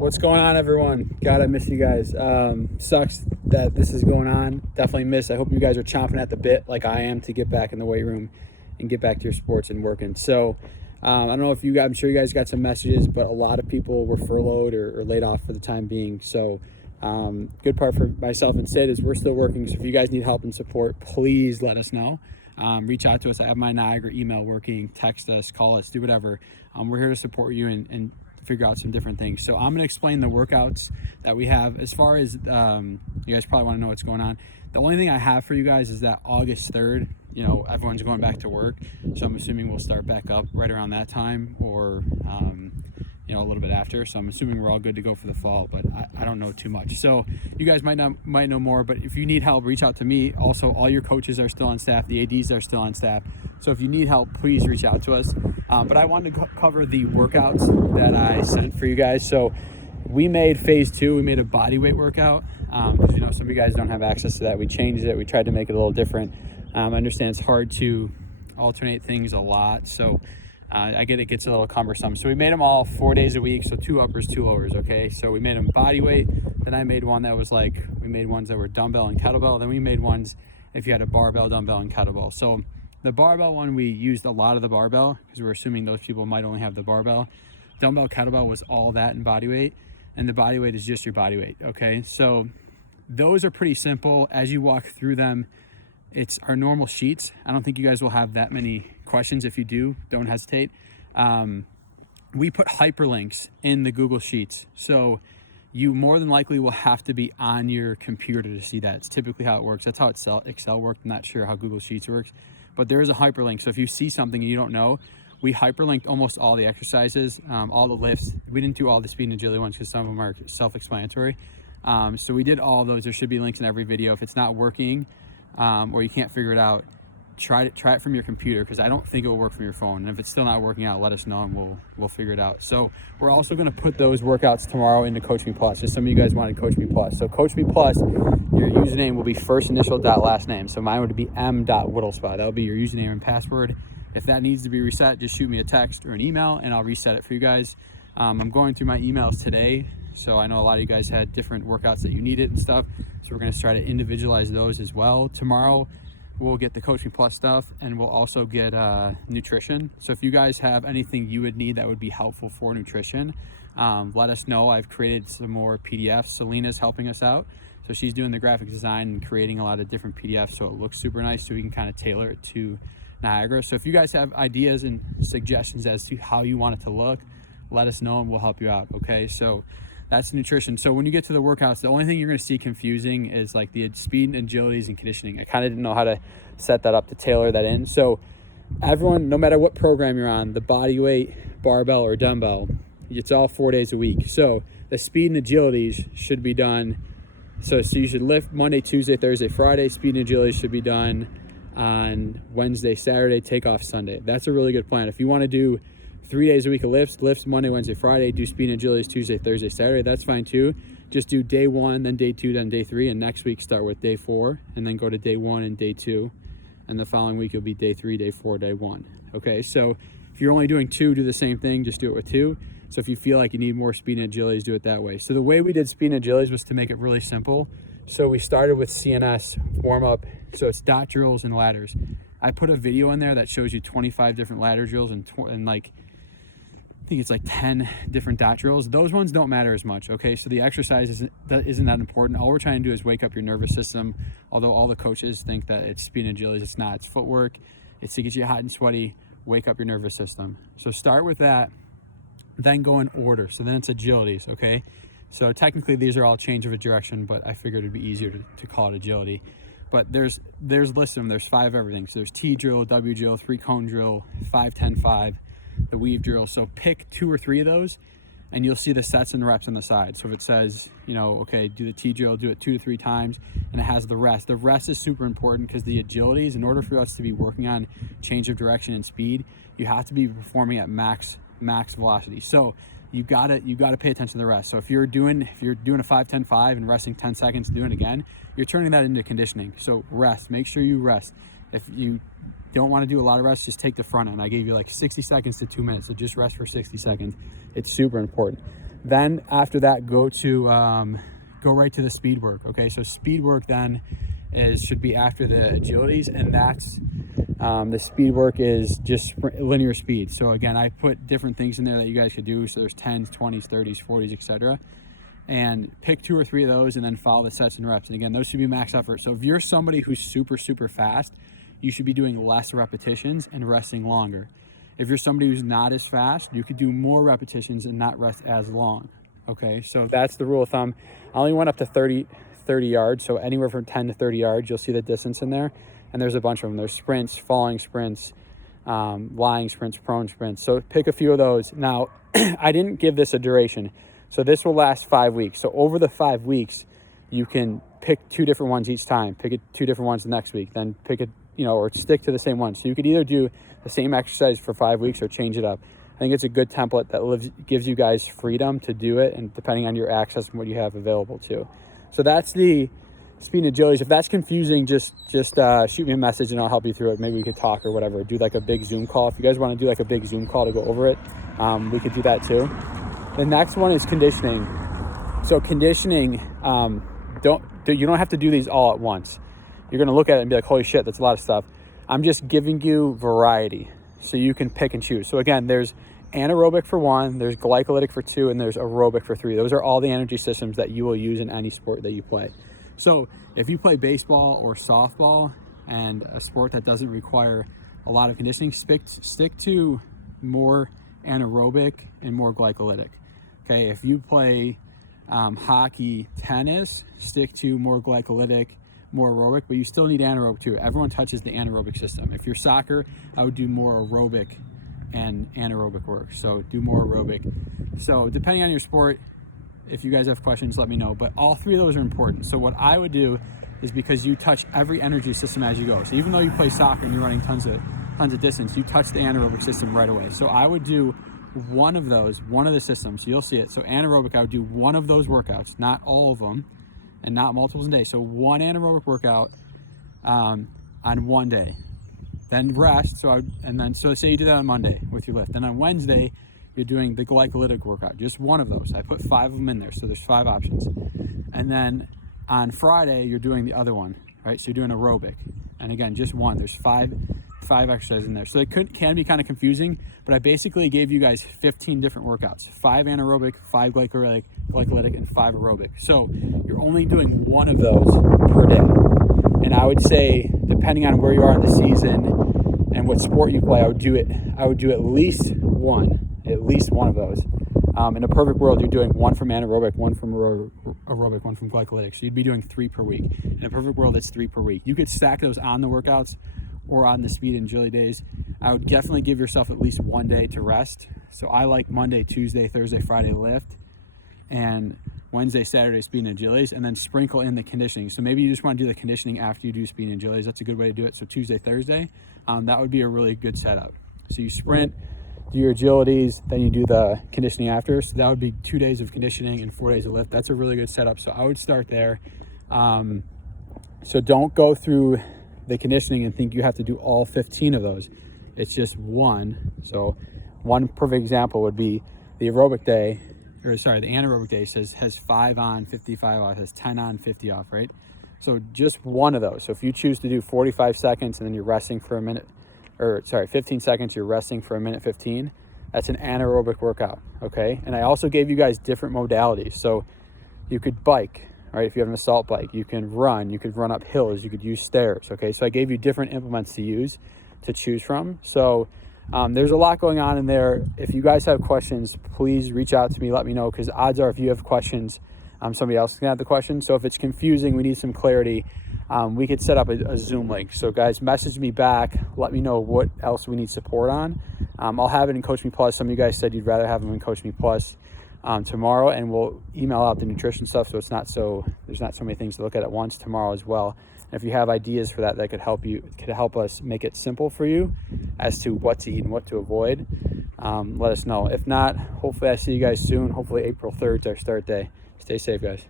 What's going on, everyone? God, I miss you guys. Sucks that this is going on. Definitely miss. I hope you guys are chomping at the bit like I am to get back in the weight room and get back to your sports and working. So I don't know if you guys, I'm sure you guys got some messages, but a lot of people were furloughed or laid off for the time being. So good part for myself and Sid is we're still working. So if you guys need help and support, please let us know. Reach out to us. I have my Niagara email working. Text us, call us, do whatever. We're here to support you and figure out some different things. So I'm going to explain the workouts that we have. As far as you guys probably want to know what's going on. The only thing I have for you guys is that August 3rd, everyone's going back to work. So I'm assuming we'll start back up right around that time or, a little bit after. So I'm assuming we're all good to go for the fall, but I don't know too much. So you guys might know more, but if you need help, reach out to me. Also, all your coaches are still on staff. The ADs are still on staff. So if you need help, please reach out to us. But I wanted to cover the workouts that I sent for you guys. So we made phase 2. We made a body weight workout because some of you guys don't have access to that. We changed it. We tried to make it a little different. I understand it's hard to alternate things a lot. So I get it gets a little cumbersome. So we made them all 4 days a week. So 2 uppers, 2 lowers. Okay. So we made them body weight. Then I made one that was we made ones that were dumbbell and kettlebell. Then we made ones if you had a barbell, dumbbell, and kettlebell. So the barbell one, we used a lot of the barbell because we're assuming those people might only have the barbell. Dumbbell, kettlebell was all that in body weight. And the body weight is just your body weight. Okay. So those are pretty simple. As you walk through them, it's our normal sheets. I don't think you guys will have that many questions. If you do, don't hesitate. We put hyperlinks in the Google Sheets. So you more than likely will have to be on your computer to see that. It's typically how it works. That's how Excel worked. I'm not sure how Google Sheets works, but there is a hyperlink. So if you see something and you don't know, we hyperlinked almost all the exercises, all the lifts. We didn't do all the speed and agility ones because some of them are self-explanatory. So we did all of those. There should be links in every video. If it's not working or you can't figure it out, try it from your computer because I don't think it will work from your phone. And if it's still not working out, let us know and we'll figure it out. So we're also going to put those workouts tomorrow into Coach Me Plus. Just some of you guys wanted Coach Me Plus. So Coach Me Plus, your username will be first initial dot last name. So mine would be m.whittlespot. That'll be your username and password. If that needs to be reset, just shoot me a text or an email and I'll reset it for you guys. I'm going through my emails today. So I know a lot of you guys had different workouts that you needed and stuff. So we're going to try to individualize those as well. Tomorrow, we'll get the Coach Me Plus stuff and we'll also get nutrition. So if you guys have anything you would need that would be helpful for nutrition, let us know. I've created some more PDFs. Selena's helping us out. So she's doing the graphic design and creating a lot of different PDFs so it looks super nice so we can kind of tailor it to Niagara. So if you guys have ideas and suggestions as to how you want it to look, let us know and we'll help you out. Okay, so that's nutrition. So when you get to the workouts, the only thing you're going to see confusing is like the speed and agilities and conditioning. I kind of didn't know how to set that up to tailor that in. So everyone, no matter what program you're on, the body weight, barbell or dumbbell, it's all 4 days a week. So the speed and agilities should be done. So you should lift Monday, Tuesday, Thursday, Friday. Speed and agilities should be done on Wednesday, Saturday, take off Sunday. That's a really good plan. If you want to do 3 days a week of lifts Monday, Wednesday, Friday, do speed and agilities Tuesday, Thursday, Saturday, that's fine too. Just do day 1, then day 2, then day 3, and next week start with day 4, and then go to day 1 and day 2, and the following week you'll be day 3, day 4, day 1. Okay, so if you're only doing 2, do the same thing, just do it with 2. So if you feel like you need more speed and agilities, do it that way. So the way we did speed and agilities was to make it really simple. So we started with CNS warm up. So it's dot drills and ladders. I put a video in there that shows you 25 different ladder drills and like, I think it's like 10 different dot drills. Those ones don't matter as much. Okay. So the exercise isn't that important. All we're trying to do is wake up your nervous system. Although all the coaches think that it's speed and agility, it's not. It's footwork. It's to get you hot and sweaty, wake up your nervous system. So start with that, then go in order. So then it's agilities. Okay. So technically these are all change of a direction, but I figured it'd be easier to call it agility. But there's lists of them. There's 5 everything. So there's T drill, W drill, 3-cone drill, 5, 10, 5, the weave drill. So pick 2 or 3 of those and you'll see the sets and reps on the side. So if it says, okay, do the T drill, do it 2 to 3 times, and it has the rest. The rest is super important because the agilities, in order for us to be working on change of direction and speed, you have to be performing at max velocity. So you gotta pay attention to the rest. So if you're doing a 5, 10, 5 and resting 10 seconds, doing it again, you're turning that into conditioning. So rest, make sure you rest. If you don't want to do a lot of rest, just take the front end. I gave you like 60 seconds to 2 minutes, so just rest for 60 seconds. It's super important. Then after that, go right to the speed work. Okay, so speed work then should be after the agilities, and that's the speed work is just linear speed. So again, I put different things in there that you guys could do. So there's 10s, 20s, 30s, 40s, etc. And pick 2 or 3 of those and then follow the sets and reps. And again, those should be max effort. So if you're somebody who's super, super fast, you should be doing less repetitions and resting longer. If you're somebody who's not as fast, you could do more repetitions and not rest as long. Okay, so that's the rule of thumb. I only went up to 30 yards, so anywhere from 10 to 30 yards, you'll see the distance in there. And there's a bunch of them. There's sprints, falling sprints, lying sprints, prone sprints. So pick a few of those. Now, I didn't give this a duration. So this will last 5 weeks. So over the 5 weeks, you can pick 2 different ones each time. Pick 2 different ones the next week. Then pick or stick to the same one. So you could either do the same exercise for 5 weeks or change it up. I think it's a good template that gives you guys freedom to do it, and depending on your access and what you have available too. So that's the speed and agilities. If that's confusing, just shoot me a message and I'll help you through it. Maybe we could talk or whatever. Do like a big Zoom call. If you guys want to do like a big Zoom call to go over it, we could do that too. The next one is conditioning. So conditioning, you don't have to do these all at once. You're going to look at it and be like, holy shit, that's a lot of stuff. I'm just giving you variety so you can pick and choose. So again, there's anaerobic for 1, there's glycolytic for 2, and there's aerobic for 3. Those are all the energy systems that you will use in any sport that you play. So if you play baseball or softball and a sport that doesn't require a lot of conditioning, stick to more anaerobic and more glycolytic. Okay, if you play hockey, tennis, stick to more glycolytic, more aerobic, but you still need anaerobic too. Everyone touches the anaerobic system. If you're soccer, I would do more aerobic and anaerobic work. So do more aerobic. So depending on your sport, if you guys have questions, let me know. But all 3 of those are important. So what I would do is, because you touch every energy system as you go. So even though you play soccer and you're running tons of distance, you touch the anaerobic system right away. So I would do one of the systems. So you'll see it. So anaerobic, I would do one of those workouts, not all of them, and not multiples a day. So one anaerobic workout on one day, then rest. So say you do that on Monday with your lift. Then on Wednesday, you're doing the glycolytic workout, just one of those. I put 5 of them in there, so there's 5 options. And then on Friday, you're doing the other one, right? So you're doing aerobic, and again, just one. There's five exercises in there. So it can be kind of confusing, but I basically gave you guys 15 different workouts: 5 anaerobic, 5 glycolytic, and 5 aerobic. So you're only doing one of those per day. And I would say, depending on where you are in the season and what sport you play, I would do at least one of those. In a perfect world, you're doing 1 from anaerobic, 1 from aerobic, 1 from glycolytic. So you'd be doing 3 per week. In a perfect world, it's 3 per week. You could stack those on the workouts or on the speed and agility days. I would definitely give yourself at least 1 day to rest. So I like Monday, Tuesday, Thursday, Friday lift, and Wednesday, Saturday speed and agilities, and then sprinkle in the conditioning. So maybe you just want to do the conditioning after you do speed and agilities. That's a good way to do it. So Tuesday, Thursday, that would be a really good setup. So you sprint, do your agilities, then you do the conditioning after. So that would be 2 days of conditioning and 4 days of lift. That's a really good setup. So I would start there. So don't go through the conditioning and think you have to do all 15 of those. It's just one. So one perfect example would be the anaerobic day has 5 on, 55 off, has 10 on, 50 off, right? So just one of those. So if you choose to do 45 seconds and then you're resting for 15 seconds, you're resting for 1:15, that's an anaerobic workout, okay? And I also gave you guys different modalities. So you could bike, right? If you have an assault bike, you can run up hills, you could use stairs, okay? So I gave you different implements to choose from. So there's a lot going on in there. If you guys have questions, please reach out to me, let me know, because odds are if you have questions, somebody else is gonna have the questions. So if it's confusing, we need some clarity, we could set up a Zoom link. So guys, message me back, let me know what else we need support on. I'll have it in Coach Me Plus. Some of you guys said you'd rather have them in Coach Me Plus tomorrow, and we'll email out the nutrition stuff, so there's not so many things to look at once tomorrow as well. And if you have ideas for that could help us make it simple for you as to what to eat and what to avoid, let us know. If not, hopefully I see you guys soon. Hopefully April 3rd is our start day. Stay safe, guys.